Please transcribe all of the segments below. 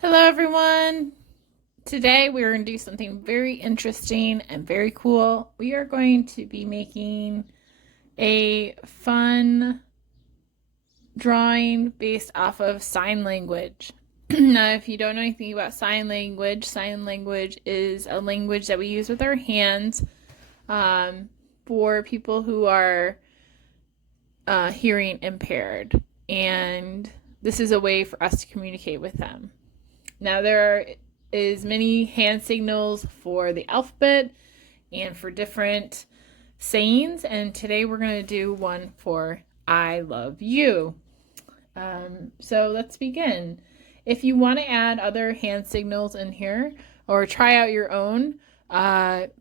Hello, everyone. Today we're going to do something very interesting and very cool. We are going to be making a fun drawing based off of sign language. Now, if you don't know anything about sign language is a language that we use with our hands for people who are hearing impaired. And this is a way for us to communicate with them. Now there is many hand signals for the alphabet and for different sayings, and today we're going to do one for I love you. So let's begin. If you want to add other hand signals in here or try out your own,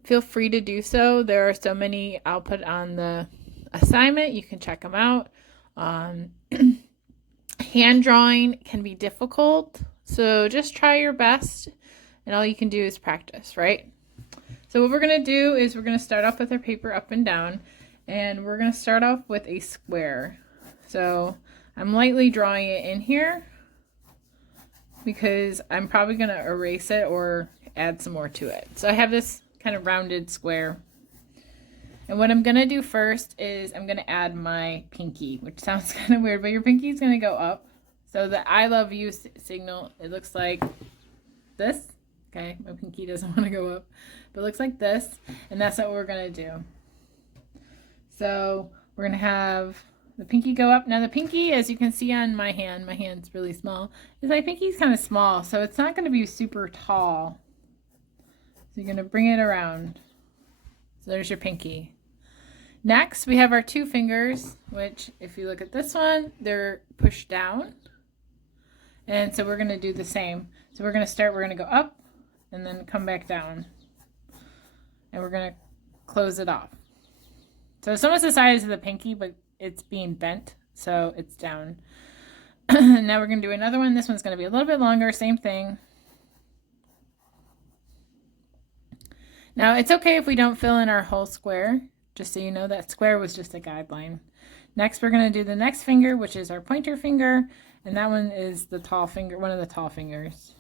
feel free to do so. There are so many I'll put on the assignment. You can check them out. Hand drawing can be difficult, so just try your best, and all you can do is practice, right? So what we're going to do is we're going to start off with our paper up and down, and we're going to start off with a square. So I'm lightly drawing it in here because I'm probably going to erase it or add some more to it. So I have this kind of rounded square. And what I'm going to do first is I'm going to add my pinky, which sounds kind of weird, but your pinky is going to go up. So the I love you signal, it looks like this. Okay, my pinky doesn't want to go up, but it looks like this. And that's what we're going to do. So we're going to have the pinky go up. Now the pinky, as you can see on my hand's really small, is my pinky's kind of small, so it's not going to be super tall. So you're going to bring it around. So there's your pinky. Next, we have our two fingers, which if you look at this one, they're pushed down. And so we're going to do the same. So we're going to go up and then come back down. And we're going to close it off. So it's almost the size of the pinky, but it's being bent, so it's down. Now we're going to do another one. This one's going to be a little bit longer, same thing. Now it's okay if we don't fill in our whole square. Just so you know, that square was just a guideline. Next, we're going to do the next finger, which is our pointer finger, and that one is the tall finger, one of the tall fingers.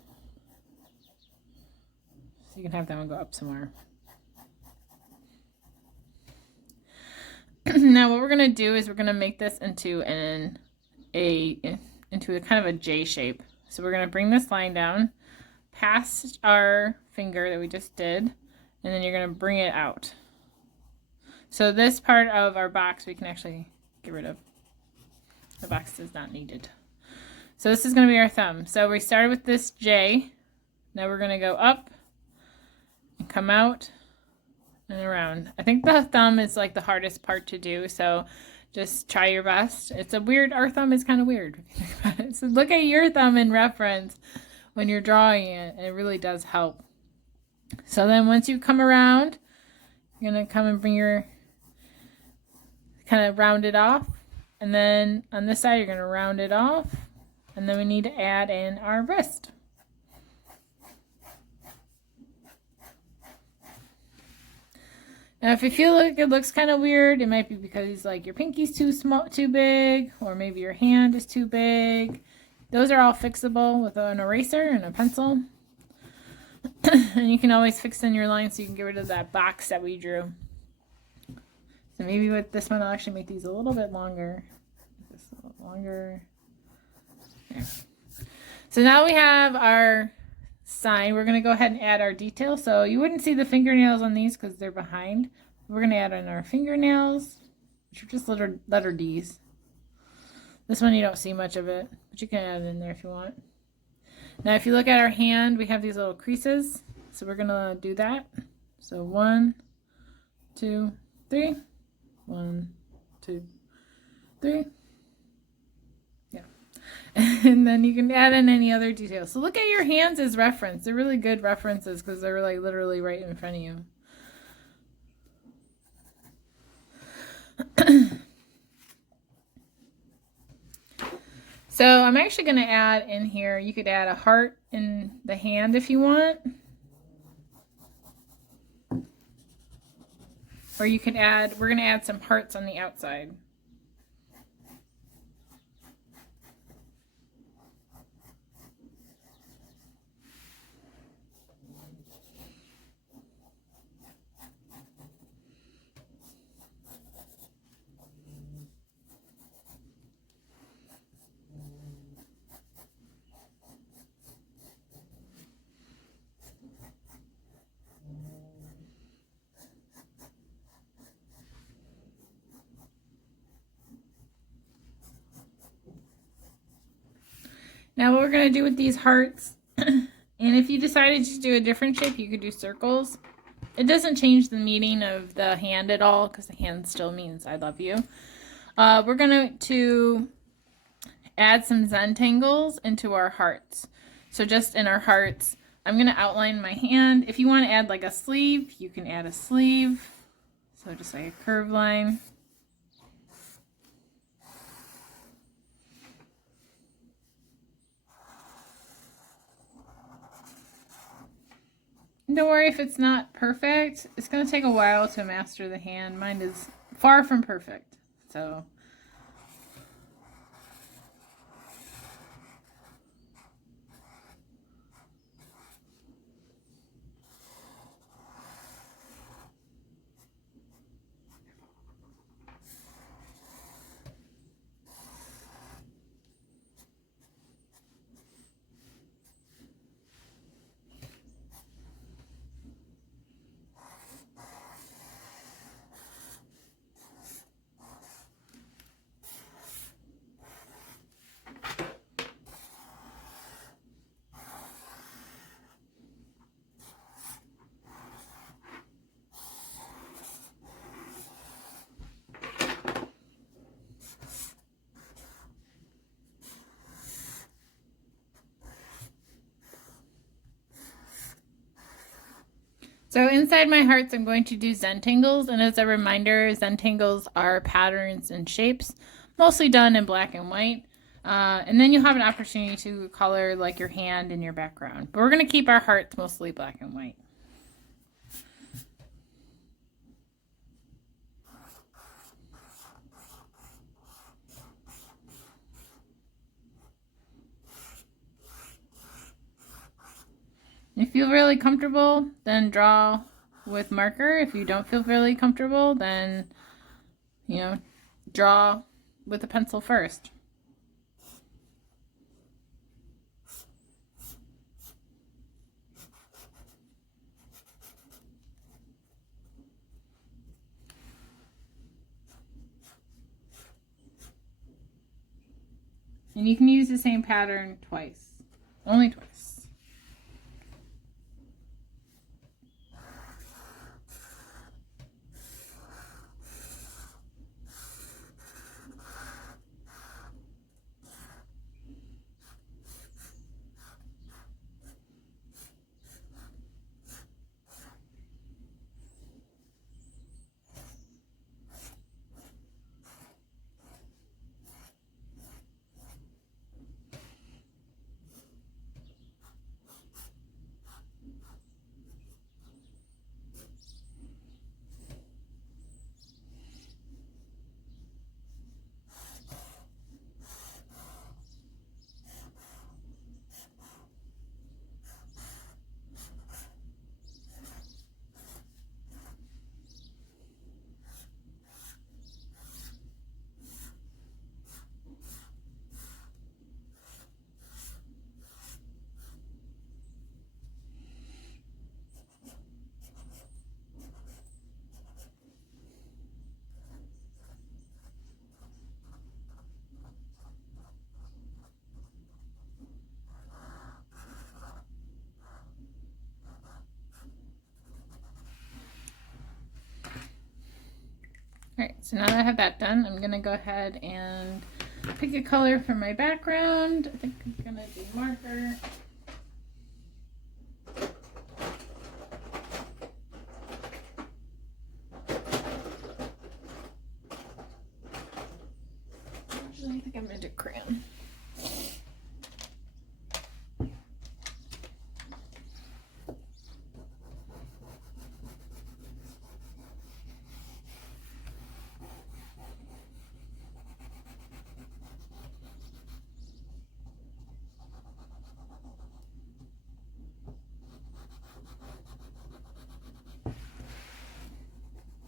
So you can have that one go up somewhere. Now what we're going to do is we're going to make this into a kind of a J shape. So we're going to bring this line down past our finger that we just did, and then you're going to bring it out. So this part of our box we can actually get rid of. The box is not needed. So this is going to be our thumb. So we started with this J. Now we're going to go up and come out and around. I think the thumb is like the hardest part to do, so just try your best. Our thumb is kind of weird. So look at your thumb in reference when you're drawing it. It really does help. So then once you come around, you're going to come and bring your kind of round it off, and then on this side you're going to round it off, and then we need to add in our wrist. Now if you feel like it looks kind of weird, it might be because like your pinky's too big, or maybe your hand is too big. Those are all fixable with an eraser and a pencil. And you can always fix in your line so you can get rid of that box that we drew. So maybe with this one, I'll actually make these a little bit longer. This a little longer. There. So now we have our sign. We're going to go ahead and add our details. So you wouldn't see the fingernails on these because they're behind. We're going to add in our fingernails, which are just letter D's. This one you don't see much of it, but you can add it in there if you want. Now if you look at our hand, we have these little creases. So we're going to do that. So 1, 2, 3. 1, 2, 3. Yeah. And then you can add in any other details. So look at your hands as reference. They're really good references because they're like literally right in front of you. So I'm actually going to add in here, you could add a heart in the hand if you want. Or you can add, we're going to add some hearts on the outside. Now what we're going to do with these hearts, and if you decided to do a different shape, you could do circles. It doesn't change the meaning of the hand at all because the hand still means I love you. We're going to add some Zentangles into our hearts. So just in our hearts, I'm going to outline my hand. If you want to add like a sleeve, you can add a sleeve. So just like a curved line. Don't worry if it's not perfect. It's going to take a while to master the hand. Mine is far from perfect. So So inside my hearts, I'm going to do Zentangles. And as a reminder, Zentangles are patterns and shapes, mostly done in black and white. And then you'll have an opportunity to color like your hand and your background. But we're going to keep our hearts mostly black and white. If you feel really comfortable, then draw with marker. If you don't feel really comfortable, then, draw with a pencil first. And you can use the same pattern twice, only twice. Alright, so now that I have that done, I'm going to go ahead and pick a color for my background. I think I'm going to do marker. Actually, I think I'm going to do crayon.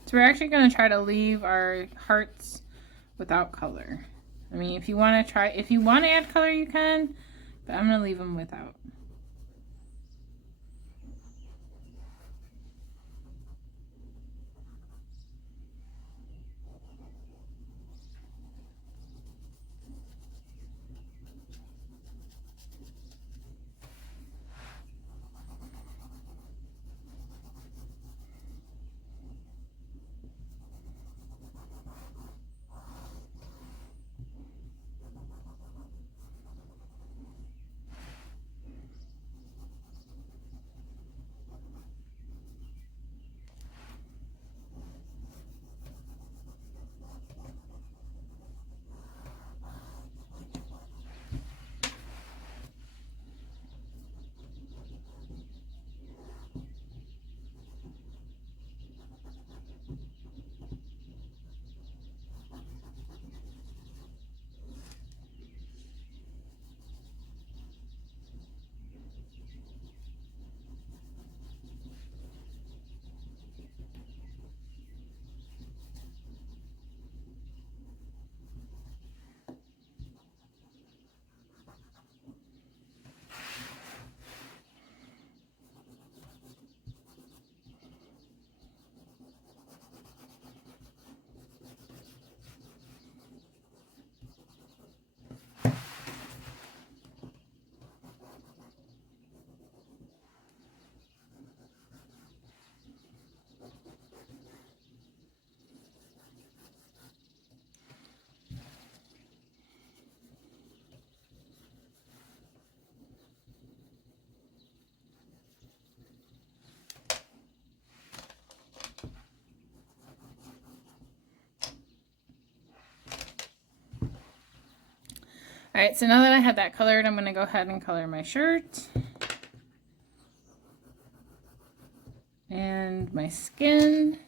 So we're actually going to try to leave our hearts without color. I mean, if you want to add color, you can, but I'm going to leave them without. Alright, so now that I have that colored, I'm going to go ahead and color my shirt. And my skin.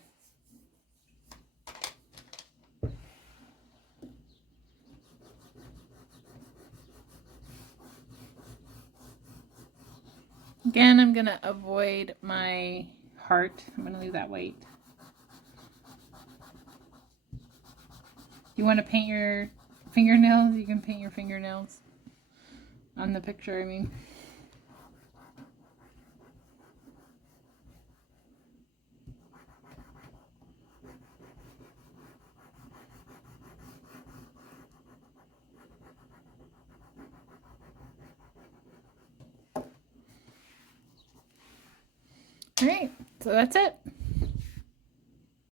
Again, I'm going to avoid my heart. I'm going to leave that white. You want to paint your fingernails? You can paint your fingernails on the picture, I mean. All right, so that's it.